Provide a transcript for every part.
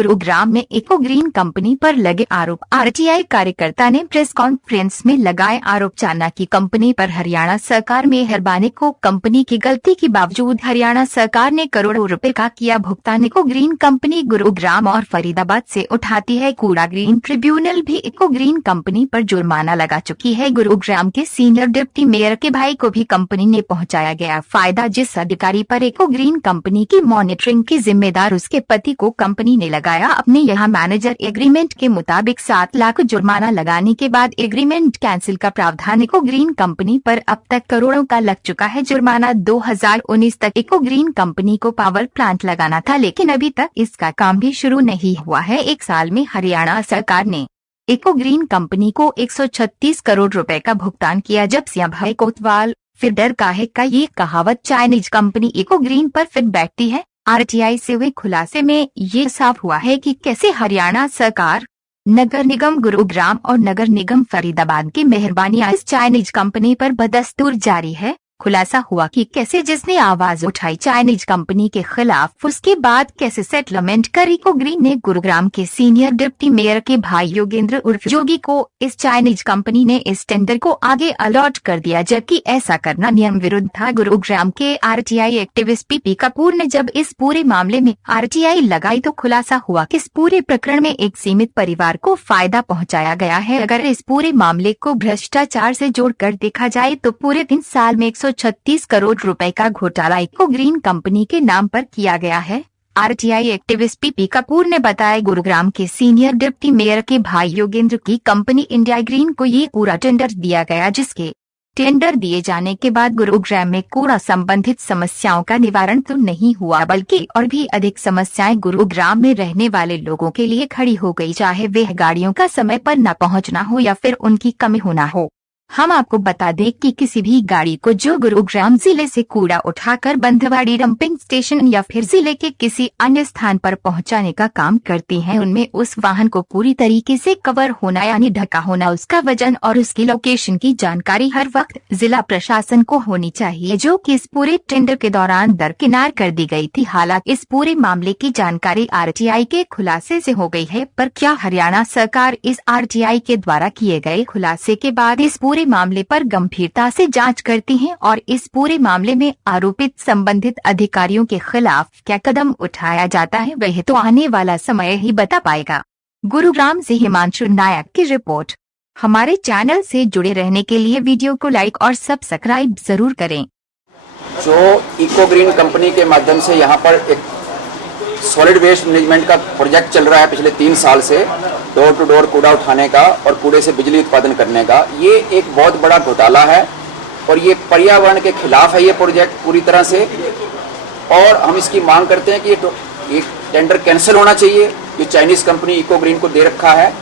गुरुग्राम में eco green company पर लगे आरोप। आरटीआई कार्यकर्ता ने प्रेस कॉन्फ्रेंस में लगाए आरोप। चाणक्य कंपनी पर हरियाणा सरकार मेहरबानी को कंपनी की गलती के बावजूद हरियाणा सरकार ने करोड़ों रुपए का किया भुगतान। इको ग्रीन कंपनी गुरुग्राम और फरीदाबाद से उठाती है कूड़ा। ग्रीन ट्रिब्यूनल भी इको ग्रीन कंपनी पर जुर्माना लगा चुकी है। गुरुग्राम के सीनियर डिप्टी मेयर के भाई को भी कंपनी ने पहुंचाया गया फायदा। जिस अधिकारी पर इको ग्रीन कंपनी की मॉनिटरिंग की जिम्मेदार उसके पति को कंपनी ने लगाया। अपने यहाँ मैनेजर एग्रीमेंट के मुताबिक 7 लाख जुर्माना लगाने के बाद एग्रीमेंट कैंसिल का प्रावधान इको ग्रीन कंपनी पर अब तक करोड़ों का लग चुका है जुर्माना। 2019 तक इको ग्रीन कंपनी को पावर प्लांट लगाना था, लेकिन अभी तक इसका काम भी शुरू नहीं हुआ है। 1 साल में हरियाणा सरकार ने इको ग्रीन कंपनी को 136 करोड़ रुपए का भुगतान किया। जब सिया भाई कोतवाल फिर डर काहे का ये कहावत चाइनीज कंपनी इको ग्रीन पर फिट बैठती है। आरटीआई से हुए खुलासे में ये साफ हुआ है कि कैसे हरियाणा सरकार, नगर निगम गुरुग्राम और नगर निगम फरीदाबाद की मेहरबानी इस चाइनीज कंपनी पर बदस्तूर जारी है। खुलासा हुआ कि कैसे जिसने आवाज उठाई चाइनीज कंपनी के खिलाफ, उसके बाद कैसे सेटलमेंट कर इको ग्रीन ने गुरुग्राम के सीनियर डिप्टी मेयर के भाई योगेंद्र उर्फ योगी को इस चाइनीज कंपनी ने इस टेंडर को आगे अलॉट कर दिया, जबकि ऐसा करना नियम विरुद्ध था। गुरुग्राम के आरटीआई एक्टिविस्ट पीपी कपूर ने जब इस पूरे मामले में आरटीआई लगाई तो खुलासा हुआ कि इस पूरे प्रकरण में एक सीमित परिवार को फायदा पहुंचाया गया है। अगर इस पूरे मामले को भ्रष्टाचार से जोड़कर देखा जाए तो पूरे 3 साल में 136 करोड़ रुपए का घोटाला इको ग्रीन कंपनी के नाम पर किया गया है। आरटीआई एक्टिविस्ट पीपी कपूर ने बताया गुरुग्राम के सीनियर डिप्टी मेयर के भाई योगेंद्र की कंपनी इंडिया ग्रीन को ये पूरा टेंडर दिया गया, जिसके टेंडर दिए जाने के बाद गुरुग्राम में कूड़ा संबंधित समस्याओं का निवारण तो नहीं हुआ, बल्कि और भी अधिक समस्याएं गुरुग्राम में रहने वाले लोगों के लिए खड़ी हो गई, चाहे वह गाड़ियों का समय पर न पहुंचना हो या फिर उनकी कमी होना हो। हम आपको बता दें कि किसी भी गाड़ी को जो गुरुग्राम जिले से कूड़ा उठाकर बंधवाड़ी डंपिंग स्टेशन या फिर जिले के किसी अन्य स्थान पर पहुंचाने का काम करती है, उनमें उस वाहन को पूरी तरीके से कवर होना यानी ढका होना, उसका वजन और उसकी लोकेशन की जानकारी हर वक्त जिला प्रशासन को होनी चाहिए, जो कि इस पूरे टेंडर के दौरान दरकिनार कर दी गई थी। हालांकि इस पूरे मामले की जानकारी आरटीआई के खुलासे से हो गई है, पर क्या हरियाणा सरकार इस आरटीआई के द्वारा किए गए खुलासे के बाद इस पूरे मामले पर गंभीरता से जांच करती है और इस पूरे मामले में आरोपित संबंधित अधिकारियों के खिलाफ क्या कदम उठाया जाता है, वह तो आने वाला समय ही बता पाएगा। गुरुग्राम से हिमांशु नायक की रिपोर्ट। हमारे चैनल से जुड़े रहने के लिए वीडियो को लाइक और सब्सक्राइब जरूर करें। जो इको ग्रीन कंपनी के माध्यम से यहाँ पर एक सॉलिड वेस्ट मैनेजमेंट का प्रोजेक्ट चल रहा है पिछले 3 साल से, डोर टू डोर कूड़ा उठाने का और कूड़े से बिजली उत्पादन करने का, ये एक बहुत बड़ा घोटाला है और ये पर्यावरण के खिलाफ है ये प्रोजेक्ट पूरी तरह से। और हम इसकी मांग करते हैं कि ये टेंडर कैंसिल होना चाहिए जो चाइनीज़ कंपनी इको ग्रीन को दे रखा है।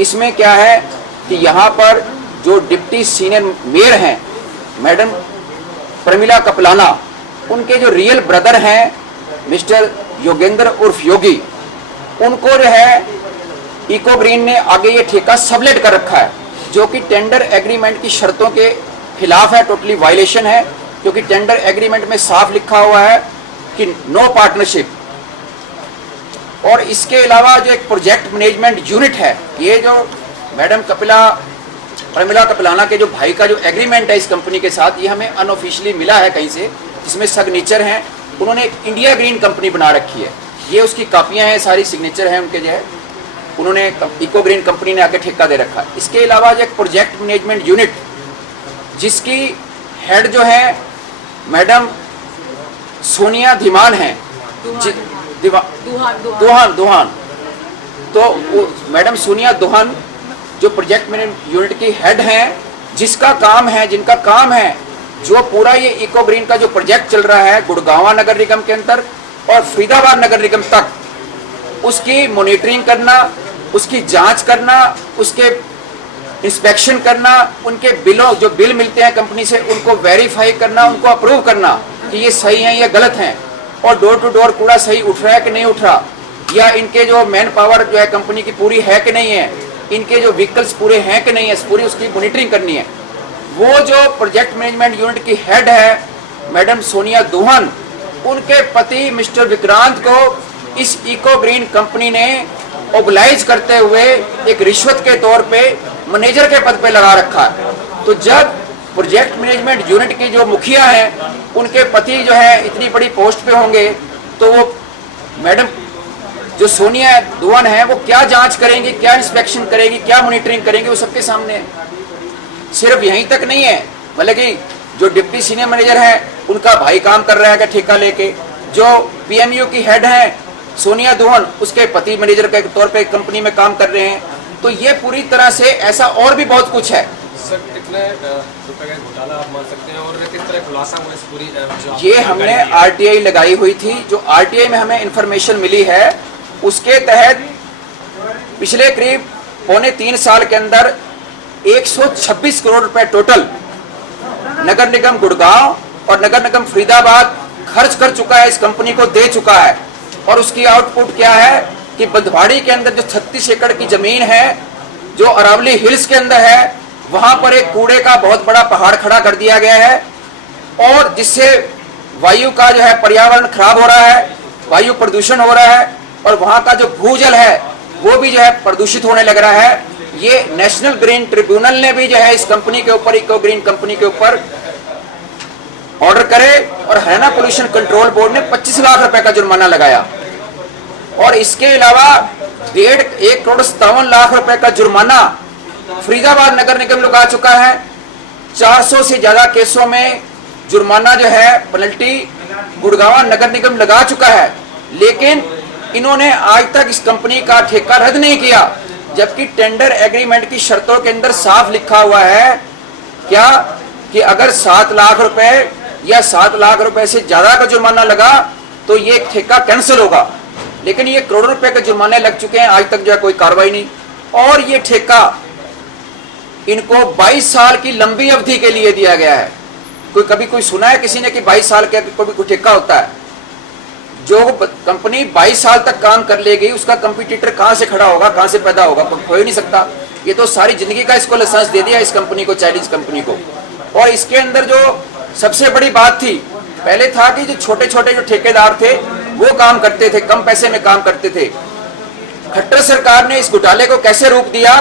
इसमें क्या है कि यहाँ पर जो डिप्टी सीनियर मेयर हैं मैडम प्रमिला कपलाना, उनके जो रियल ब्रदर हैं मिस्टर योगेंद्र उर्फ योगी, उनको जो है इको ग्रीन ने आगे ये ठेका सबलेट कर रखा है, जो कि टेंडर एग्रीमेंट की शर्तों के खिलाफ है, टोटली वायलेशन है, क्योंकि टेंडर एग्रीमेंट में साफ लिखा हुआ है कि नो पार्टनरशिप। और इसके अलावा जो एक प्रोजेक्ट मैनेजमेंट यूनिट है, ये जो मैडम प्रमिला कपलाना के जो भाई का जो एग्रीमेंट है इस कंपनी के साथ, ये हमें अनऑफिशियली मिला है कहीं से, जिसमें सिग्नेचर हैं। उन्होंने एक इंडिया ग्रीन कंपनी बना रखी है, ये उसकी कापियां हैं, सारी सिग्नेचर हैं उनके, जो है उन्होंने इको ग्रीन कंपनी ने आके ठेका दे रखा है। इसके अलावा जो एक प्रोजेक्ट मैनेजमेंट यूनिट जिसकी हेड जो है मैडम सोनिया धीमान है, दुहान, तो मैडम सोनिया दुहान जो प्रोजेक्ट मैनेजमेंट यूनिट की हेड हैं, जिनका काम है जो पूरा ये इको ग्रीन का जो प्रोजेक्ट चल रहा है गुड़गांव नगर निगम के अंदर और फरीदाबाद नगर निगम तक, उसकी मॉनिटरिंग करना, उसकी जांच करना, उसके इंस्पेक्शन करना, उनके बिलों जो बिल मिलते हैं कंपनी से उनको वेरीफाई करना, उनको अप्रूव करना कि ये सही हैं या गलत हैं, और डोर टू डोर कूड़ा सही उठ रहा है कि नहीं उठ रहा, या इनके जो मैन पावर जो है कंपनी की पूरी है कि नहीं है, इनके जो व्हीकल्स पूरे हैं कि नहीं है, पूरी उसकी मॉनिटरिंग करनी है। वो जो प्रोजेक्ट मैनेजमेंट यूनिट की हेड है मैडम सोनिया दुहान, उनके पति मिस्टर विक्रांत को इस इको ग्रीन कंपनी ने ओबलाइज करते हुए एक रिश्वत के तौर पे मैनेजर के पद पे लगा रखा है। तो जब प्रोजेक्ट मैनेजमेंट यूनिट की जो मुखिया हैं उनके पति जो है इतनी बड़ी पोस्ट पे होंगे, तो वो मैडम जो सोनिया दुवन है वो क्या जांच करेंगी, क्या इंस्पेक्शन करेगी, क्या मॉनिटरिंग करेंगी, वो सबके सामने है। सिर्फ यहीं तक नहीं है, बल्कि जो डिप्टी सीनियर मैनेजर है उनका भाई काम कर रहा है ठेका लेके, जो पीएमयू की हेड है सोनिया दुवन उसके पति मैनेजर के तौर पे कंपनी में काम कर रहे हैं। तो ये पूरी तरह से ऐसा और भी बहुत कुछ है। सर कितने रुपए का घोटाला आप मान सकते हैं और किस तरह खुलासा हुआ इस पूरी ये हमने आरटीआई लगाई हुई थी। जो आरटीआई में हमें इंफॉर्मेशन मिली है उसके तहत पिछले करीब 3.25 साल के अंदर 126 करोड़ रुपए टोटल नगर निगम गुड़गांव और नगर निगम फरीदाबाद खर्च कर चुका है, इस कंपनी को दे चुका है। और उसकी आउटपुट क्या है कि बंधवाड़ी के अंदर जो 36 एकड़ की जमीन है जो अरावली हिल्स के अंदर है, वहां पर एक कूड़े का बहुत बड़ा पहाड़ खड़ा कर दिया गया है और जिससे वायु का जो है पर्यावरण खराब हो रहा है, वायु प्रदूषण हो रहा है और वहां का जो भूजल है वो भी जो है प्रदूषित होने लग रहा है। ये नेशनल ग्रीन ट्रिब्यूनल ने भी जो है इस कंपनी के ऊपर, इको ग्रीन कंपनी के ऊपर ऑर्डर करे और हरियाणा पोल्यूशन कंट्रोल बोर्ड ने 25 लाख रुपए का जुर्माना लगाया। और इसके अलावा 1.5 करोड़ 57 लाख रुपए का जुर्माना फरीदाबाद नगर निगम लगा चुका है। 400 से ज्यादा केसों में जुर्माना जो है पेनल्टी गुड़गांव नगर निगम लगा चुका है, लेकिन इन्होंने आज तक इस कंपनी का ठेका रद्द नहीं किया, जबकि टेंडर एग्रीमेंट की शर्तों के अंदर साफ लिखा हुआ है क्या कि अगर 7 लाख रुपए या 7 लाख रुपए से ज्यादा का जुर्माना लगा तो ये ठेका कैंसिल होगा। लेकिन ये करोड़ों रुपए के जुर्माने लग चुके हैं, आज तक जो है कोई कार्रवाई नहीं। और ये ठेका इनको 22 साल की लंबी अवधि के लिए दिया गया है। कभी कोई सुना है किसी ने कि 22 साल का कोई ठेका होता है? जो कंपनी 22 साल तक काम कर लेगी उसका कंपटीटर कहां से खड़ा होगा, कहां से पैदा होगा, हो ही नहीं सकता। ये तो सारी जिंदगी का इसको लाइसेंस दे दिया इस कंपनी को, चाइनीज कंपनी को। और इसके अंदर जो सबसे बड़ी बात थी, पहले था कि जो छोटे छोटे जो ठेकेदार थे वो काम करते थे, कम पैसे में काम करते थे। खट्टर सरकार ने इस घोटाले को कैसे रोक दिया,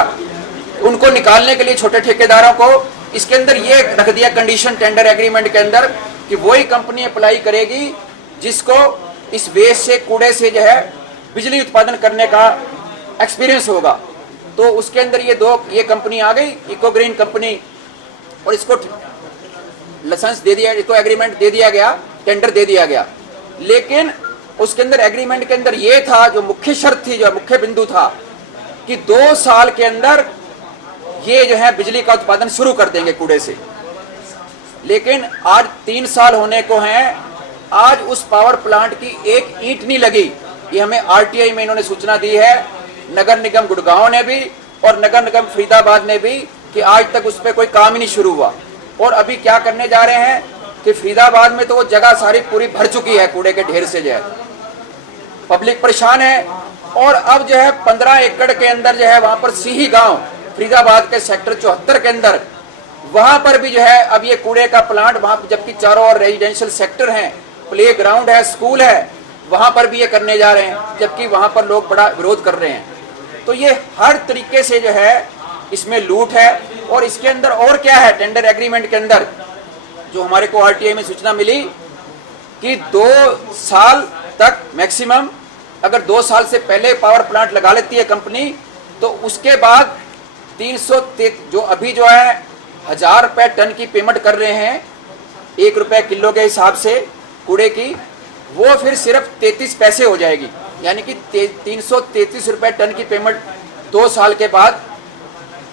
उनको निकालने के लिए छोटे ठेकेदारों को इसके अंदर ये रख दिया कंडीशन टेंडर एग्रीमेंट के अंदर कि वही कंपनी अप्लाई करेगी जिसको इस वेस्ट से, कूड़े से जो है बिजली उत्पादन करने का एक्सपीरियंस होगा। तो उसके अंदर ये कंपनी आ गई, इको ग्रीन कंपनी, और इसको लाइसेंस दे दिया, इसको एग्रीमेंट दे दिया गया, टेंडर दे दिया गया। लेकिन उसके अंदर एग्रीमेंट के अंदर ये था, जो मुख्य शर्त थी, जो मुख्य बिंदु था कि 2 साल के अंदर ये जो है बिजली का उत्पादन शुरू कर देंगे कूड़े से। लेकिन आज 3 साल होने को हैं, आज उस पावर प्लांट की एक ईंट नहीं लगी। ये हमें आरटीआई में इन्होंने सूचना दी है, नगर निगम गुड़गांव ने भी और नगर निगम फरीदाबाद ने भी, कि आज तक उस पर कोई काम ही नहीं शुरू हुआ। और अभी क्या करने जा रहे हैं कि फरीदाबाद में तो वो जगह सारी पूरी भर चुकी है कूड़े के ढेर से, जो है पब्लिक परेशान है। और अब जो है 15 एकड़ के अंदर जो है वहां पर सिही गांव फरीदाबाद के सेक्टर 74 के अंदर, वहां पर भी जो है अब ये कूड़े का प्लांट, वहां जबकि चारों ओर रेजिडेंशियल सेक्टर हैं, प्ले ग्राउंड है, स्कूल है, वहां पर भी ये करने जा रहे हैं, जबकि वहां पर लोग बड़ा विरोध कर रहे हैं। तो ये हर तरीके से जो है इसमें लूट है। और इसके अंदर और क्या है, टेंडर एग्रीमेंट के अंदर जो हमारे को आरटीआई में सूचना मिली कि 2 साल तक मैक्सिमम, अगर 2 साल से पहले पावर प्लांट लगा लेती है कंपनी, तो उसके बाद 300 जो अभी जो है 1000 रुपए टन की पेमेंट कर रहे हैं 1 रुपए किलो के हिसाब से कूड़े की, वो फिर सिर्फ 33 पैसे हो जाएगी। यानी कि 333 रुपए टन की पेमेंट 2 साल के बाद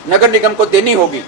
नगर निगम को देनी होगी।